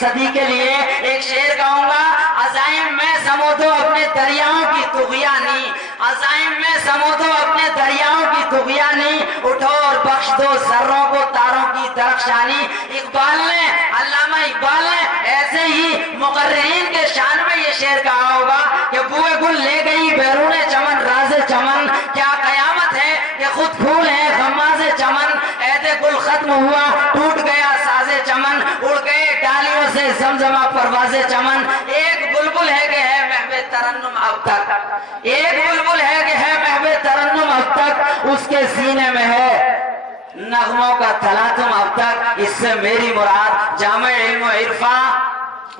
صدی کے لیے ایک شعر گاؤں گا. عزائم میں سمودو اپنے دریاؤں کی طغیانی، عزائم میں سمودو اپنے دریاؤں کی طغیانی، اٹھو اور بخش دو ذروں کو تاروں کی درخشانی. اقبال نے، علامہ اقبال نے ایسے ہی مقررین کے شان میں یہ شعر کہا ہوگا کہ بوئے گل لے گئی بیرون چمن راز چمن، کیا قیامت ہے کہ خود پھول ہے غماز چمن، عہد گل ختم ہوا ٹوٹ گیا ساز چمن، اڑ گئے ڈالیوں سے زمزمہ پرواز چمن. ایک بلبل ہے کہ ہے محو ترنم اب تک، ایک بلبل ہے کہ ہے محو ترنم اب تک، اس کے سینے میں ہے نغموں کا تلاطم اب تک. اس سے میری مراد جامع علم و عرفان،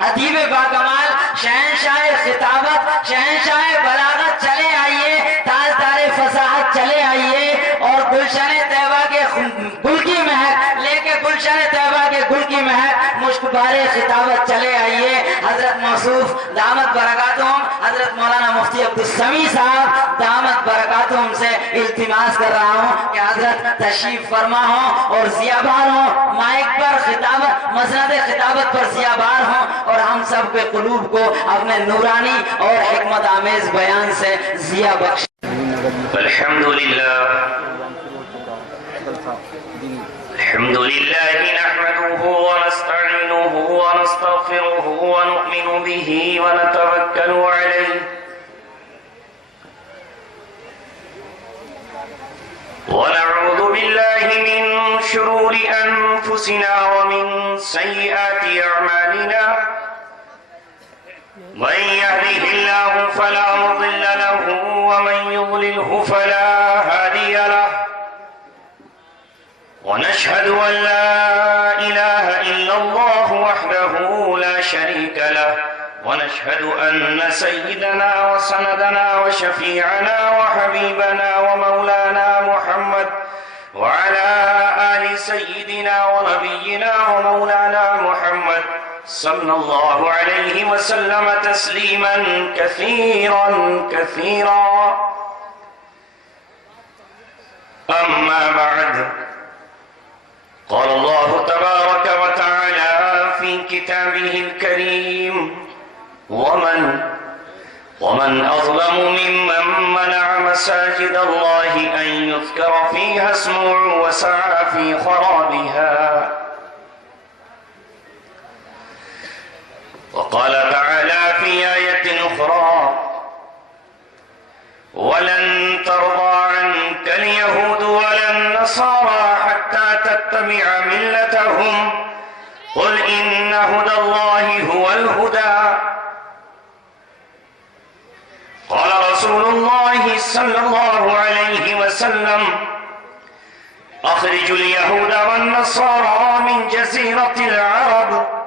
ادیب باکمال، شہنشاہ خطابت، شہنشاہ بلاغت چلے آئیے، تاجدار فصاحت چلے آئیے، اور گلشن طیبہ کے گل کی مہک لے کے، گلشن طیبہ کے گل کی مہک مشک بار خطابت چلے آئیے. حضرت موصوف دامت برکاتہم، حضرت مولانا مفتی عبدالسمیع صاحب دامت برکاتہم سے التماس کر رہا ہوں کہ حضرت تشریف فرما ہوں اور ضیابار ہوں، مائک پر خطابت، مسند خطابت پر ضیابار ہوں، اور ہم سب کے قلوب کو اپنے نورانی اور حکمت آمیز بیان سے ضیا بخش. الحمد لله نحمده ونستعينه ونستغفره ونؤمن به ونتوكل عليه ونعوذ بالله من شرور أنفسنا ومن سيئات أعمالنا من يهده الله فلا مضل له ومن يضلله فلا هادي له ونشهد أن لا إله إلا الله وحده لا شريك له ونشهد أن سيدنا وسندنا وشفيعنا وحبيبنا ومولانا محمد وعلى آل سيدنا ونبينا ومولانا محمد صلى الله عليه وسلم تسليما كثيرا كثيرا. أما بعد، قال الله تبارك وتعالى في كتابه الكريم: ومن أظلم ممن منع مساجد الله أن يذكر فيها اسمه وسعى في خرابها. وقال تعالى في آية أخرى: ولن ترضى عنك اليهود ولا النصارى حتى تتبع ملتهم قل إن هدى الله هو الهدى. قال رسول الله صلى الله عليه وسلم: أخرجوا اليهود والنصارى من جزيرة العرب،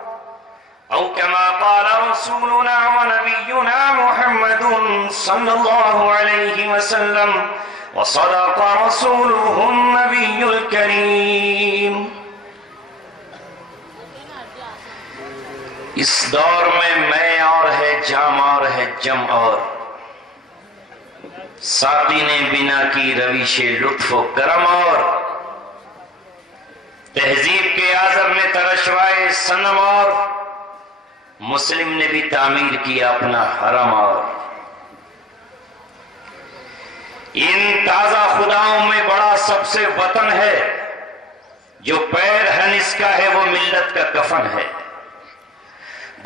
أو كما قال رسولنا ونبينا محمد صلى الله عليه وسلم، وصدق رسوله النبي الكريم. اس دور میں اور ہے جام اور ہے جم اور، ساقی نے بنا کی رویش لطف و کرم اور، تہذیب کے اعظم نے ترشوائے صنم اور، مسلم نے بھی تعمیر کیا اپنا حرم اور. ان تازہ خداؤں میں بڑا سب سے وطن ہے، جو پیر ہے اس کا ہے وہ ملت کا کفن ہے.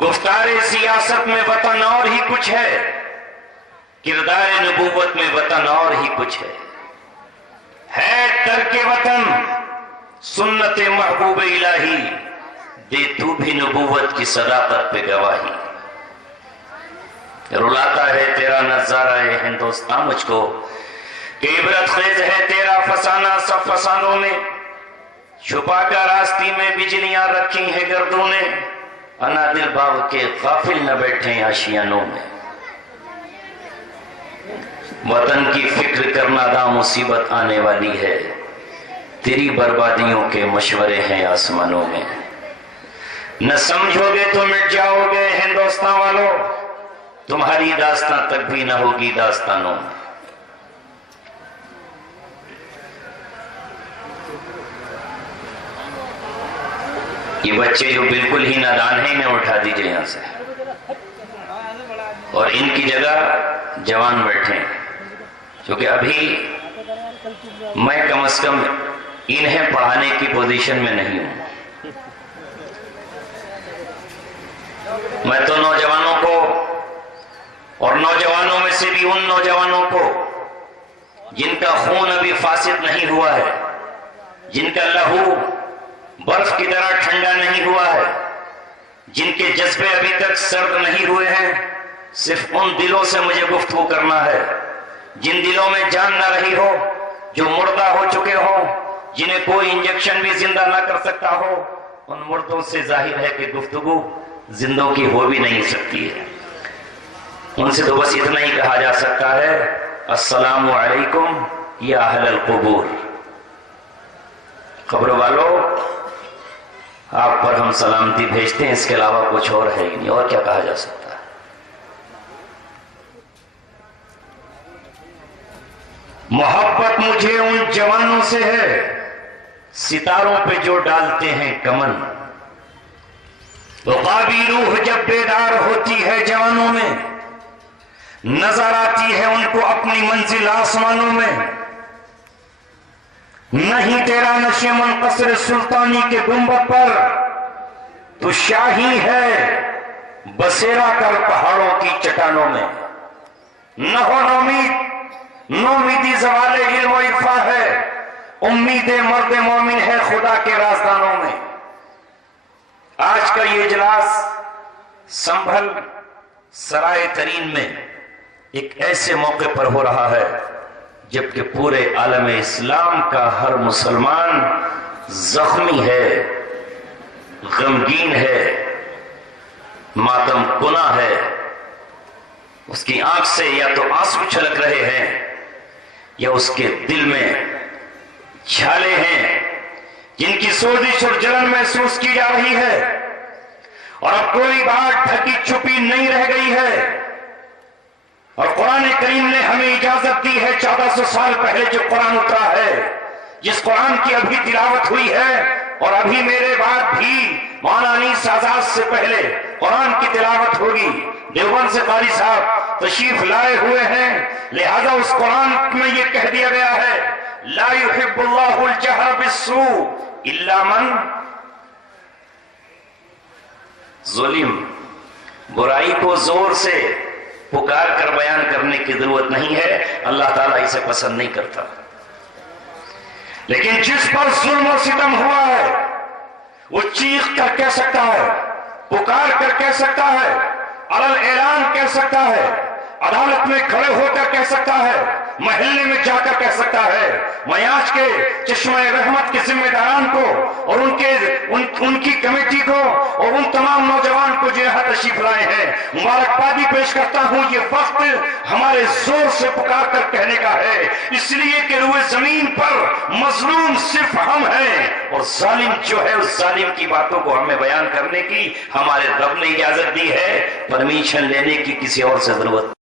گفتار سیاست میں وطن اور ہی کچھ ہے، کردار نبوت میں وطن اور ہی کچھ ہے ترک وطن سنت محبوب الہی، دے تو بھی نبوت کی صداقت پہ گواہی. رلاتا ہے تیرا نظارہ ہندوستان مجھ کو، کہ عبرت خیز ہے تیرا فسانہ سب فسانوں میں. چھپا کر راستی میں بجلیاں رکھی ہیں گردوں نے، انا دل باغ کے غافل نہ بیٹھیں آشیانوں میں. وطن کی فکر کرنا دا مصیبت آنے والی ہے، تیری بربادیوں کے مشورے ہیں آسمانوں میں. نہ سمجھو گے تو مٹ جاؤ گے ہندوستان والوں، تمہاری داستان تک بھی نہ ہوگی داستانوں میں. یہ بچے جو بالکل ہی نادان ہیں انہیں اٹھا دیجئے یہاں سے، اور ان کی جگہ جوان بیٹھے ہیں، کیونکہ ابھی میں کم از کم انہیں پڑھانے کی پوزیشن میں نہیں ہوں۔ میں تو نوجوانوں کو، اور نوجوانوں میں سے بھی ان نوجوانوں کو جن کا خون ابھی فاسد نہیں ہوا ہے، جن کا لہو برف کی طرح ٹھنڈا نہیں ہوا ہے، جن کے جذبے ابھی تک سرد نہیں ہوئے ہیں، صرف ان دلوں سے مجھے گفتگو کرنا ہے جن دلوں میں جان نہ رہی ہو، جو مردہ ہو چکے ہو، جنہیں کوئی انجیکشن بھی زندہ نہ کر سکتا ہو۔ ان مردوں سے ظاہر ہے کہ گفتگو زندوں کی ہو بھی نہیں سکتی ہے۔ ان سے تو بس اتنا ہی کہا جا سکتا ہے، السلام علیکم یا اہل القبور، قبر والو آپ پر ہم سلامتی بھیجتے ہیں، اس کے علاوہ کچھ اور ہے ہی نہیں، اور کیا کہا جا سکتا ہے۔ محبت مجھے ان جوانوں سے ہے ستاروں پہ جو ڈالتے ہیں کمن، عقابی روح جب بیدار ہوتی ہے جوانوں میں، نظر آتی ہے ان کو اپنی منزل آسمانوں میں۔ نہیں تیرا نقش منقصر سلطانی کے گنبد پر، تو شاہی ہے بسیرا کر پہاڑوں کی چٹانوں میں۔ نہ ہو نومیدی زوال علم و عرفا ہے، امید مرد مومن ہے خدا کے رازدانوں میں۔ آج کا یہ اجلاس سنبھل سرائے ترین میں ایک ایسے موقع پر ہو رہا ہے جبکہ پورے عالم اسلام کا ہر مسلمان زخمی ہے، غمگین ہے، ماتم کنا ہے۔ اس کی آنکھ سے یا تو آنسو چھلک رہے ہیں یا اس کے دل میں چھالے ہیں جن کی سوزش اور جلن محسوس کی جا رہی ہے، اور اب کوئی بات ڈھکی چھپی نہیں رہ گئی ہے۔ اور قرآن کریم نے ہمیں اجازت دی ہے 1400 سال پہلے جو قرآن اترا ہے، جس قرآن کی ابھی تلاوت ہوئی ہے، اور ابھی میرے بعد بھی مولانا انیس آزاد سے پہلے قرآن کی تلاوت ہوگی۔ دیوبند سے قاری صاحب تشریف لائے ہوئے ہیں، لہذا اس قرآن میں یہ کہہ دیا گیا ہے، لا يحب اللہ الجہر بالسوء الا من ظلم۔ برائی کو زور سے پکار کر بیان کرنے کی ضرورت نہیں ہے، اللہ تعالیٰ اسے پسند نہیں کرتا۔ لیکن جس پر ظلم و ستم ہوا ہے وہ چیخ کر کہہ سکتا ہے، پکار کر کہہ سکتا ہے، علل اعلان کہہ سکتا ہے، عدالت میں کھڑے ہو کر کہہ سکتا ہے، محلے میں جا کر کہہ سکتا ہے۔ میں آج کے چشمہ رحمت کے ذمہ داران کو اور ان کی کمیٹی کو اور ان تمام نوجوان کو جو یہاں تشریف لائے ہیں مبارکبادی پیش کرتا ہوں۔ یہ وقت ہمارے زور سے پکار کر کہنے کا ہے، اس لیے کہ روئے زمین پر مظلوم صرف ہم ہیں، اور ظالم جو ہے اس ظالم کی باتوں کو ہمیں بیان کرنے کی ہمارے رب نے اجازت دی ہے، پرمیشن لینے کی کسی اور سے ضرورت